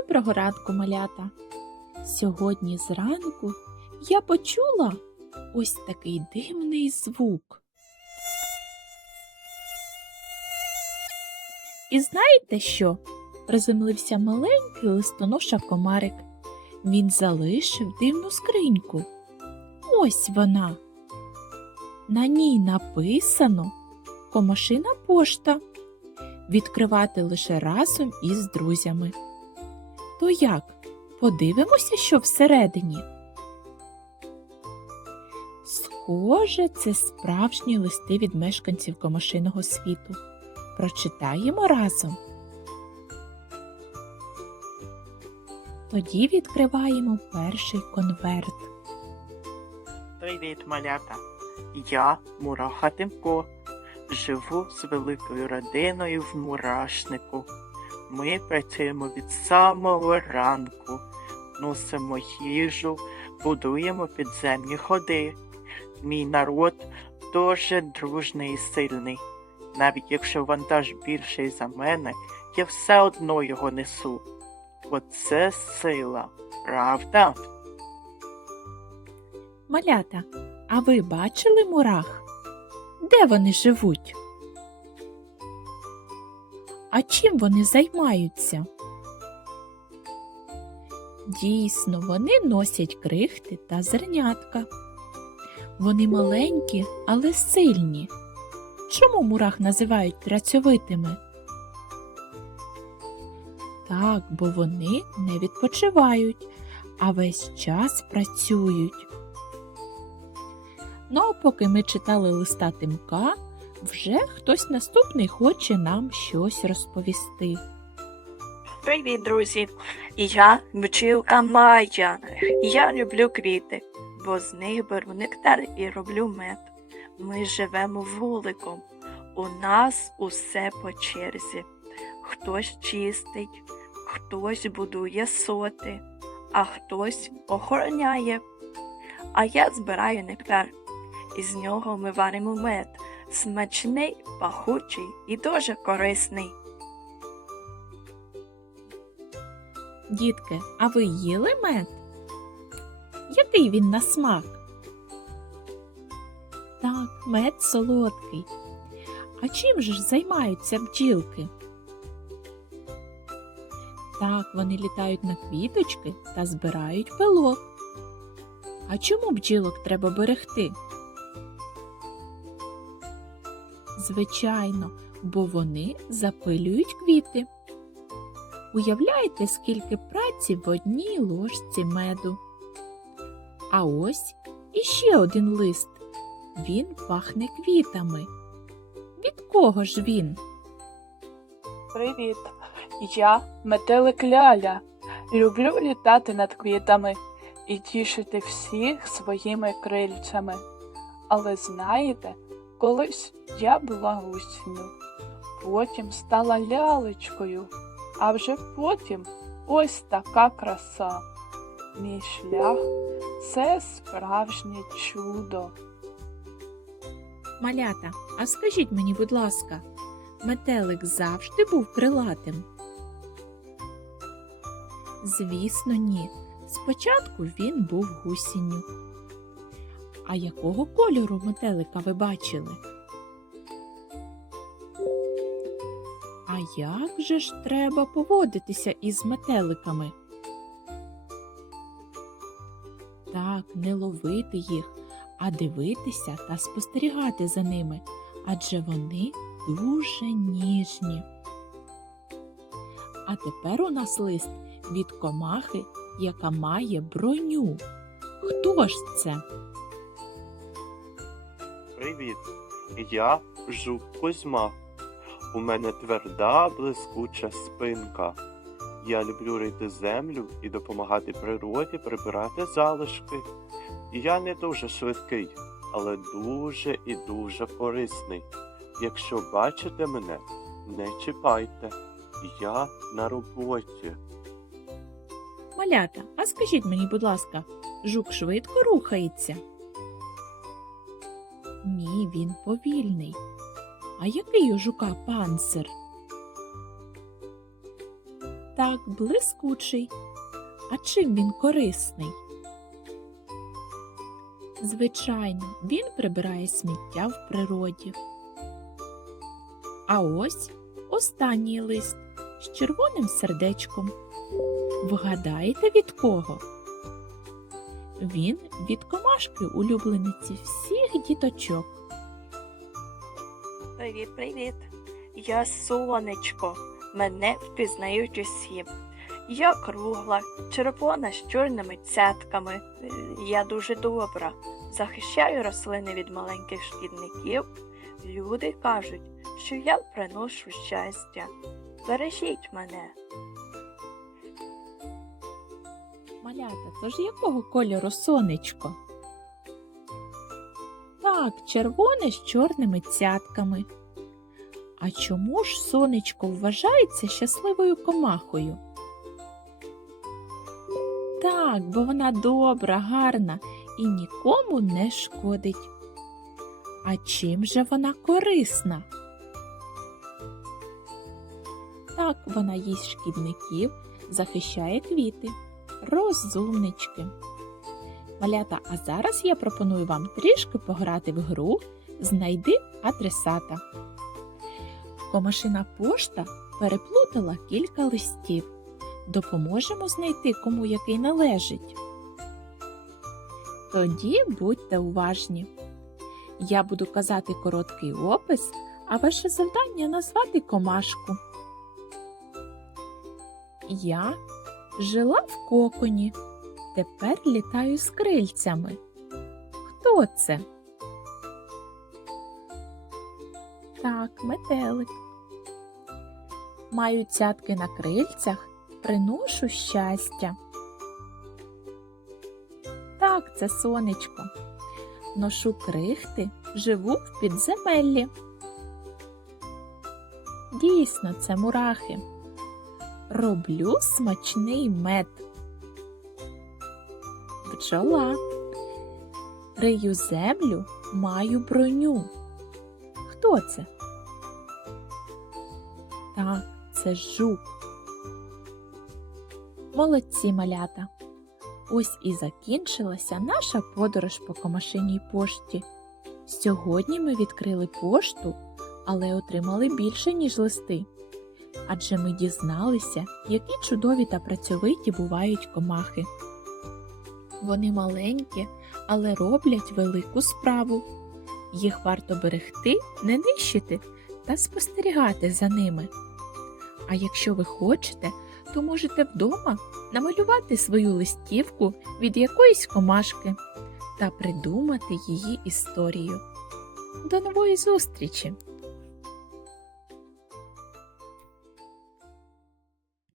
Доброго ранку, малята. Сьогодні зранку я почула ось такий дивний звук. І знаєте що? Приземлився маленький листоноша комарик. Він залишив дивну скриньку. Ось вона. На ній написано Комашина пошта. Відкривати лише разом із друзями. То як? Подивимося, що всередині. Схоже, це справжні листи від мешканців комашиного світу. Прочитаємо разом. Тоді відкриваємо перший конверт. Привіт, малята. Я Мураха Тимко. Живу з великою родиною в мурашнику. Ми працюємо від самого ранку, носимо їжу, будуємо підземні ходи. Мій народ дуже дружний і сильний. Навіть якщо вантаж більший за мене, я все одно його несу. Оце сила, правда? Малята, а ви бачили мурах? Де вони живуть? А чим вони займаються? Дійсно, вони носять крихти та зернятка. Вони маленькі, але сильні. Чому мурах називають працьовитими? Так, бо вони не відпочивають, а весь час працюють. Ну, а поки ми читали листа Тимка, вже хтось наступний хоче нам щось розповісти. Привіт, друзі! Я бджілка Майя. Я люблю квіти, бо з них беру нектар і роблю мед. Ми живемо вуликом. У нас усе по черзі. Хтось чистить, хтось будує соти, а хтось охороняє. А я збираю нектар. Із нього ми варимо мед. Смачний, пахучий і дуже корисний. Дітки, а ви їли мед? Який він на смак? Так, мед солодкий. А чим же ж займаються бджілки? Так, вони літають на квіточки та збирають пилок. А чому бджілок треба берегти? Звичайно, бо вони запилюють квіти. Уявляєте, скільки праці в одній ложці меду. А ось іще один лист. Він пахне квітами. Від кого ж він? Привіт! Я метелик Ляля. Люблю літати над квітами і тішити всіх своїми крильцями. Але знаєте, колись я була гусінню, потім стала лялечкою, а вже потім ось така краса. Мій шлях це справжнє чудо. Малята, а скажіть мені, будь ласка, метелик завжди був крилатим? Звісно, ні. Спочатку він був гусінню. А якого кольору метелика ви бачили? А як же ж треба поводитися із метеликами? Так, не ловити їх, а дивитися та спостерігати за ними, адже вони дуже ніжні. А тепер у нас лист від комахи, яка має броню. Хто ж це? Привіт, я жук Кузьма. У мене тверда, блискуча спинка. Я люблю рити землю і допомагати природі прибирати залишки. Я не дуже швидкий, але дуже і дуже корисний. Якщо бачите мене, не чіпайте. Я на роботі. Малята, а скажіть мені, будь ласка, жук швидко рухається? Ні, він повільний. А який у жука панцир? Так, блискучий. А чим він корисний? Звичайно, він прибирає сміття в природі. А ось останній лист з червоним сердечком. Вгадаєте від кого? Він від комашки улюблениці всіх діточок. Привіт, привіт. Я сонечко. Мене впізнають усі. Я кругла, червона з чорними цятками. Я дуже добра. Захищаю рослини від маленьких шкідників. Люди кажуть, що я приношу щастя. Бережіть мене. Малята, то ж якого кольору сонечко? Так, червоне з чорними цятками. А чому ж сонечко вважається щасливою комахою? Так, бо вона добра, гарна і нікому не шкодить. А чим же вона корисна? Так, вона їсть шкідників, захищає квіти розумнички. Малята, а зараз я пропоную вам трішки пограти в гру Знайди адресата. Комашина пошта переплутала кілька листів. Допоможемо знайти, кому який належить. Тоді будьте уважні. Я буду казати короткий опис, а ваше завдання назвати комашку. Я Жила в коконі, тепер літаю з крильцями. Хто це? Так, метелик. Маю цятки на крильцях, приношу щастя. Так, це сонечко. Ношу крихти, живу в підземеллі. Дійсно, це мурахи. Роблю смачний мед. Бджола. Рию землю, маю броню. Хто це? Так, це жук. Молодці малята. Ось і закінчилася наша подорож по комашиній пошті. Сьогодні ми відкрили пошту, але отримали більше, ніж листи адже ми дізналися, які чудові та працьовиті бувають комахи. Вони маленькі, але роблять велику справу. Їх варто берегти, не нищити та спостерігати за ними. А якщо ви хочете, то можете вдома намалювати свою листівку від якоїсь комашки та придумати її історію. До нової зустрічі!